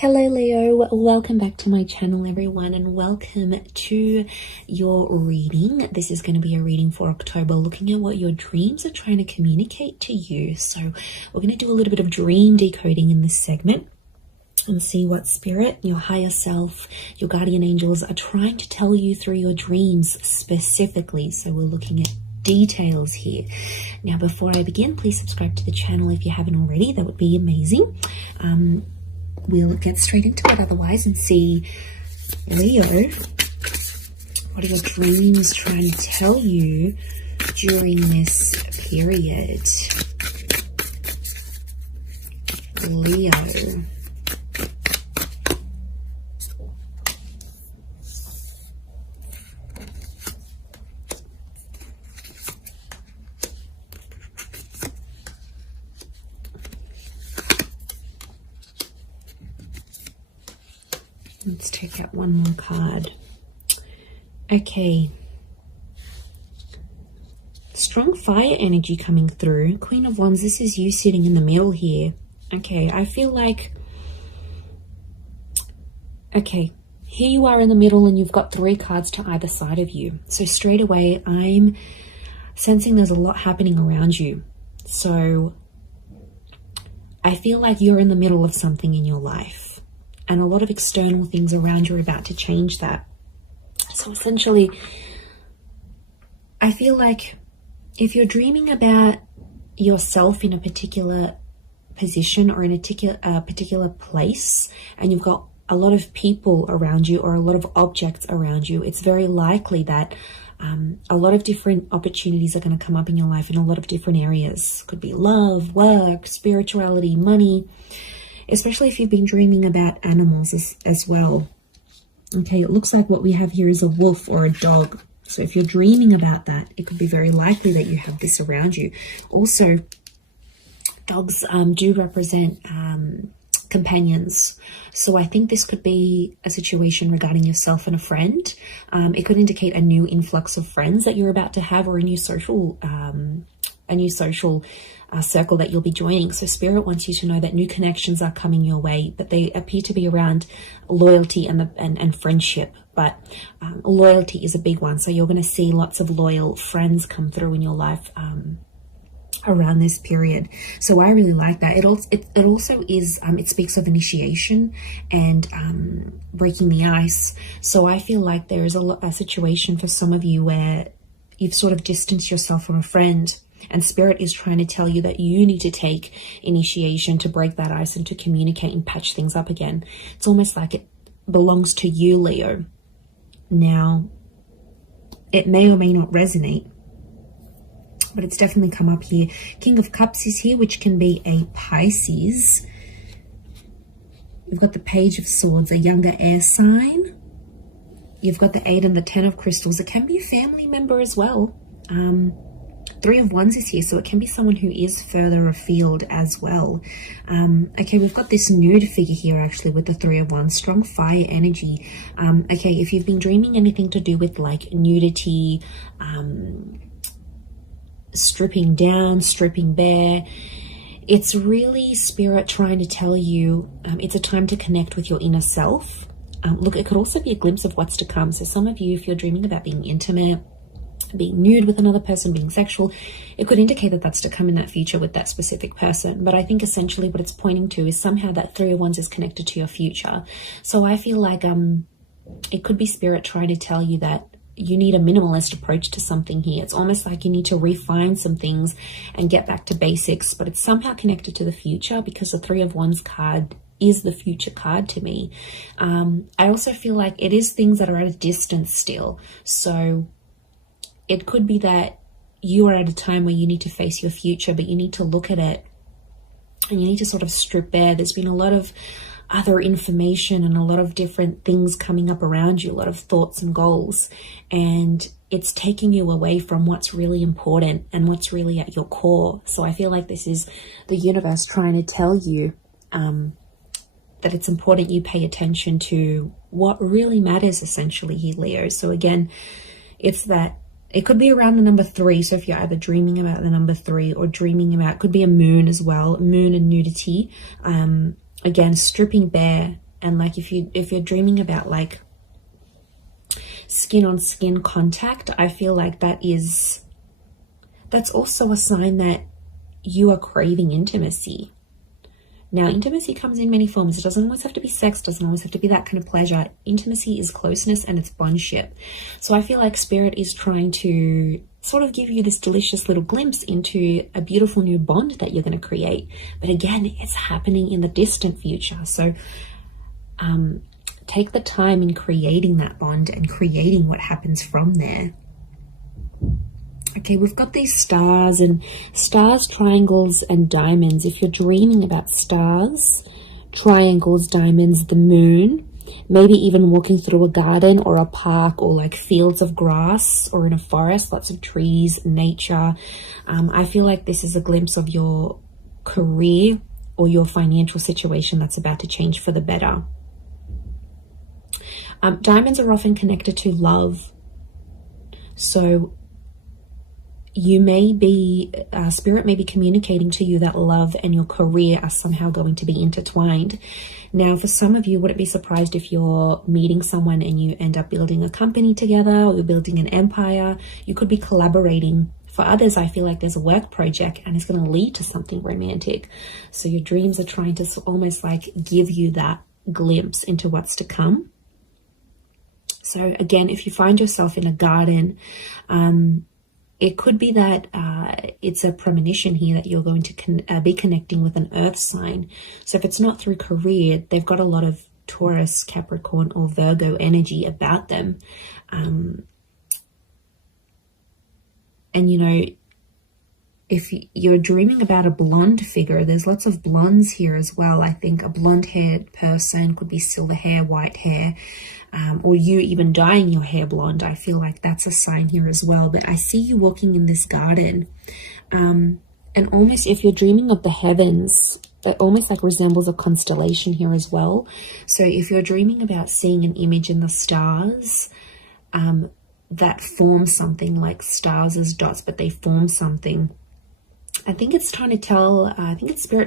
Hello Leo, welcome back to my channel everyone, and welcome to your reading. This is going to be a reading for October, looking at what your dreams are trying to communicate to you. So we're going to do a little bit of dream decoding in this segment and see what spirit, your higher self, your guardian angels are trying to tell you through your dreams specifically. So we're looking at details here. Now before I begin, please subscribe to the channel if you haven't already. That would be amazing. We'll get straight into it otherwise and see, Leo, what are your dreams trying to tell you during this period? Leo. Let's take out one more card. Okay. Strong fire energy coming through. Queen of Wands, this is you sitting in the middle here. Okay, I feel like... Okay, here you are in the middle and you've got 3 cards to either side of you. So straight away, I'm sensing there's a lot happening around you. So I feel like you're in the middle of something in your life. And a lot of external things around you are about to change that. So essentially, I feel like if you're dreaming about yourself in a particular position or in a particular place, and you've got a lot of people around you or a lot of objects around you, it's very likely that a lot of different opportunities are going to come up in your life in a lot of different areas. Could be love, work, spirituality, money. Especially if you've been dreaming about animals as well. Okay, it looks like what we have here is a wolf or a dog. So if you're dreaming about that, it could be very likely that you have this around you. Also, dogs do represent companions. So I think this could be a situation regarding yourself and a friend. It could indicate a new influx of friends that you're about to have, or a new social circle that you'll be joining. So Spirit wants you to know that new connections are coming your way, but they appear to be around loyalty and friendship. But loyalty is a big one. So you're going to see lots of loyal friends come through in your life around this period. So I really like that. It also is, it speaks of initiation and breaking the ice. So I feel like there is a situation for some of you where you've sort of distanced yourself from a friend, and Spirit is trying to tell you that you need to take initiation to break that ice and to communicate and patch things up again. It's almost like it belongs to you, Leo. Now, it may or may not resonate, but it's definitely come up here. King of Cups is here, which can be a Pisces. You've got the Page of Swords, a younger air sign. You've got the 8 and the 10 of Crystals. It can be a family member as well. 3 of Wands is here, so it can be someone who is further afield as well. Okay, we've got this nude figure here actually with the 3 of Wands, strong fire energy. Okay, if you've been dreaming anything to do with like nudity, stripping down, stripping bare, it's really Spirit trying to tell you it's a time to connect with your inner self. Look, it could also be a glimpse of what's to come. So some of you, if you're dreaming about being intimate, being nude with another person, being sexual, it could indicate that that's to come in that future with that specific person. But I think essentially what it's pointing to is somehow that 3 of Wands is connected to your future. So I feel like it could be Spirit trying to tell you that you need a minimalist approach to something here. It's almost like you need to refine some things and get back to basics, but it's somehow connected to the future because the 3 of Wands card is the future card to me. I also feel like it is things that are at a distance still. So it could be that you are at a time where you need to face your future, but you need to look at it and you need to sort of strip bare. There's been a lot of other information and a lot of different things coming up around you, a lot of thoughts and goals, and it's taking you away from what's really important and what's really at your core. So I feel like this is the universe trying to tell you that it's important you pay attention to what really matters essentially here, Leo. So again, it's that it could be around the number 3. So if you're either dreaming about the number 3 or dreaming about, could be a moon as well, moon and nudity. Again, stripping bare And like if you're dreaming about like skin on skin contact, I feel like that's also a sign that you are craving intimacy. Now, intimacy comes in many forms. It doesn't always have to be sex, doesn't always have to be that kind of pleasure. Intimacy is closeness and it's bondship. So I feel like Spirit is trying to sort of give you this delicious little glimpse into a beautiful new bond that you're going to create. But again, it's happening in the distant future. So take the time in creating that bond and creating what happens from there. Okay, we've got these stars, triangles, and diamonds. If you're dreaming about stars, triangles, diamonds, the moon, maybe even walking through a garden or a park or like fields of grass or in a forest, lots of trees, nature. I feel like this is a glimpse of your career or your financial situation that's about to change for the better. Diamonds are often connected to love. So you may be, Spirit may be communicating to you that love and your career are somehow going to be intertwined. Now, for some of you, wouldn't be surprised if you're meeting someone and you end up building a company together, or you're building an empire. You could be collaborating. For others, I feel like there's a work project and it's going to lead to something romantic. So your dreams are trying to almost like give you that glimpse into what's to come. So again, if you find yourself in a garden, it could be that it's a premonition here that you're going to be connecting with an earth sign. So if it's not through career, they've got a lot of Taurus, Capricorn, or Virgo energy about them. And, you know, if you're dreaming about a blonde figure, there's lots of blondes here as well. I think a blonde-haired person could be silver hair, white hair, or you even dyeing your hair blonde. I feel like that's a sign here as well. But I see you walking in this garden, and almost if you're dreaming of the heavens, that almost like resembles a constellation here as well. So if you're dreaming about seeing an image in the stars, that form something like stars as dots, but they form something. I think it's Spirit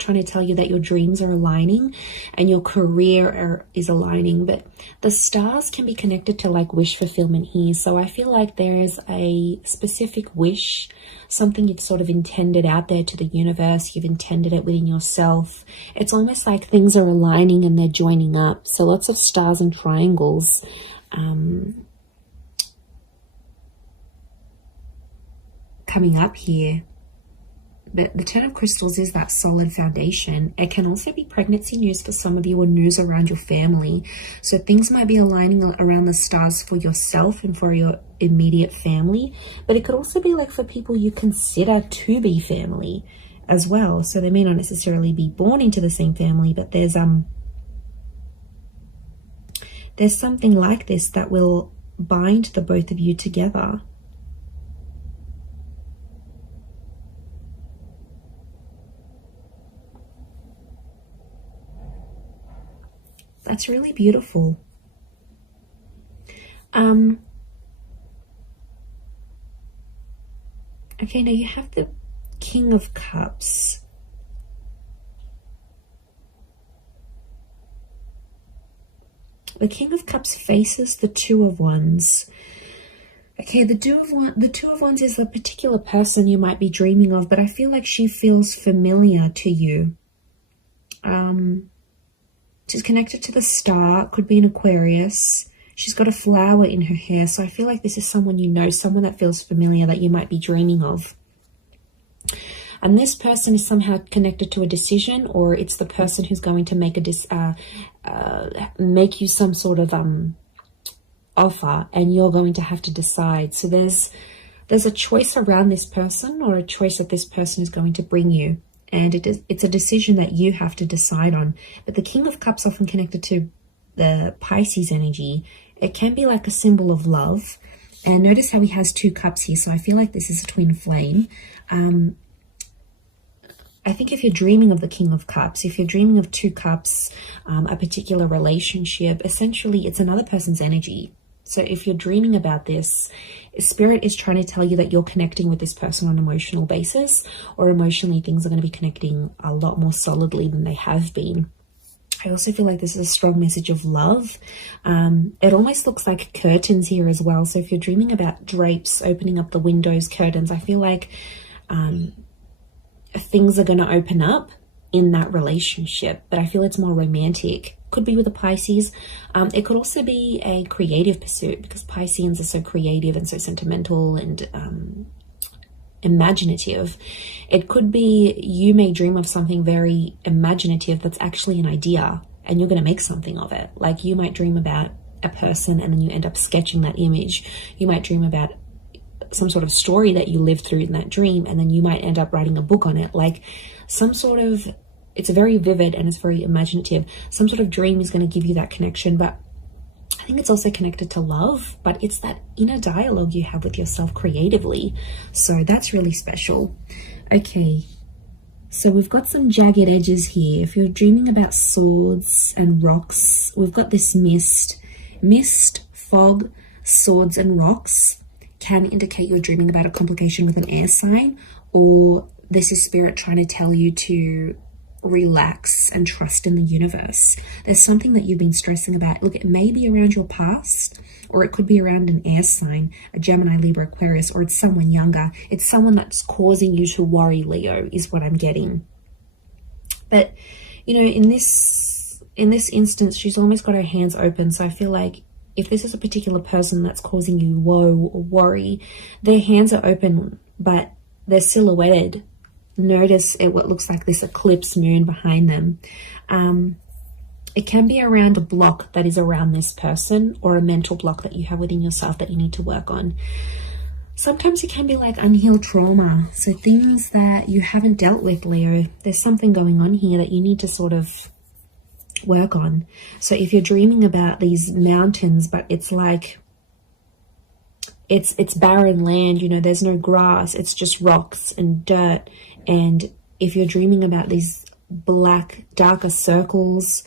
trying to tell you that your dreams are aligning and your career is aligning, but the stars can be connected to like wish fulfillment here. So I feel like there's a specific wish, something you've sort of intended out there to the universe. You've intended it within yourself. It's almost like things are aligning and they're joining up. So lots of stars and triangles. Coming up here. But the Ten of Crystals is that solid foundation. It can also be pregnancy news for some of you, or news around your family. So things might be aligning around the stars for yourself and for your immediate family. But it could also be like for people you consider to be family as well. So they may not necessarily be born into the same family, but there's something like this that will bind the both of you together. That's really beautiful. Okay, now you have the King of Cups. The King of Cups faces the Two of Wands. Okay, the Two of Wands is a particular person you might be dreaming of, but I feel like she feels familiar to you. She's connected to the star, could be an Aquarius. She's got a flower in her hair. So I feel like this is someone you know, someone that feels familiar that you might be dreaming of. And this person is somehow connected to a decision, or it's the person who's going to make make you some sort of offer, and you're going to have to decide. So there's a choice around this person, or a choice that this person is going to bring you. And it's a decision that you have to decide on. But the King of Cups, often connected to the Pisces energy, it can be like a symbol of love. And notice how he has two cups here. So I feel like this is a twin flame. I think if you're dreaming of the King of Cups, if you're dreaming of two cups, a particular relationship, essentially it's another person's energy. So if you're dreaming about this, Spirit is trying to tell you that you're connecting with this person on an emotional basis, or emotionally things are going to be connecting a lot more solidly than they have been. I also feel like this is a strong message of love. It almost looks like curtains here as well. So if you're dreaming about drapes, opening up the windows, curtains, I feel like things are going to open up in that relationship, but I feel it's more romantic. Could be with a Pisces. It could also be a creative pursuit, because Pisceans are so creative and so sentimental and imaginative. It could be you may dream of something very imaginative that's actually an idea, and you're going to make something of it. Like you might dream about a person and then you end up sketching that image. You might dream about some sort of story that you lived through in that dream, and then you might end up writing a book on it. Like some sort of, it's very vivid and it's very imaginative. Some sort of dream is going to give you that connection, but I think it's also connected to love, but it's that inner dialogue you have with yourself creatively. So that's really special. Okay, so we've got some jagged edges here. If you're dreaming about swords and rocks, we've got this mist, fog, swords and rocks can indicate you're dreaming about a complication with an air sign, or this is spirit trying to tell you to relax and trust in the universe. There's something that you've been stressing about. Look, it may be around your past, or it could be around an air sign, a Gemini, Libra, Aquarius, or it's someone younger. It's someone that's causing you to worry, Leo, is what I'm getting. But, you know, in this instance, she's almost got her hands open. So I feel like if this is a particular person that's causing you woe or worry, their hands are open, but they're silhouetted. Notice what looks like this eclipse moon behind them. It can be around a block that is around this person, or a mental block that you have within yourself that you need to work on. Sometimes it can be like unhealed trauma. So things that you haven't dealt with, Leo. There's something going on here that you need to sort of work on. So if you're dreaming about these mountains, but it's like it's barren land, you know, there's no grass, it's just rocks and dirt. And if you're dreaming about these black, darker circles,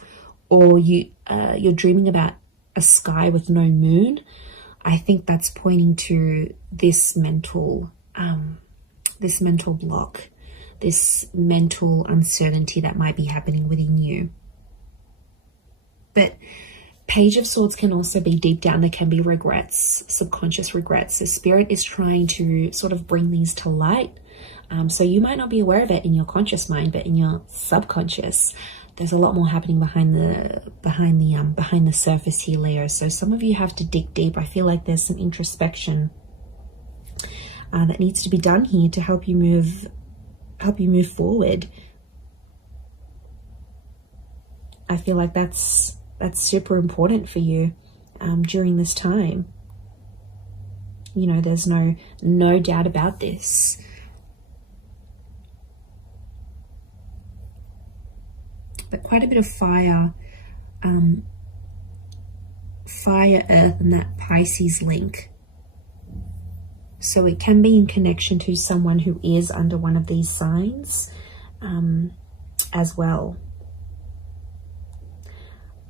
or you're dreaming about a sky with no moon, I think that's pointing to this mental block, this mental uncertainty that might be happening within you. But Page of Swords can also be deep down. There can be regrets, subconscious regrets. So Spirit is trying to sort of bring these to light. So you might not be aware of it in your conscious mind, but in your subconscious, there's a lot more happening behind the surface here, Leo. So some of you have to dig deep. I feel like there's some introspection that needs to be done here to help you move forward. I feel like that's super important for you during this time. You know, there's no doubt about this. But quite a bit of fire, earth, and that Pisces link. So it can be in connection to someone who is under one of these signs as well.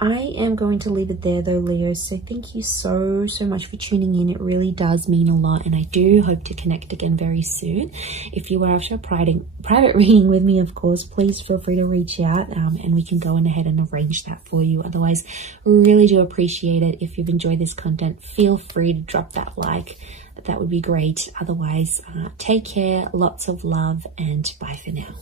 I am going to leave it there though, Leo. So thank you so much for tuning in. It really does mean a lot, and I do hope to connect again very soon. If you are after a private reading with me, of course, please feel free to reach out and we can go on ahead and arrange that for you. Otherwise, really do appreciate it. If you've enjoyed this content, feel free to drop that like. That would be great. Otherwise, take care, lots of love, and bye for now.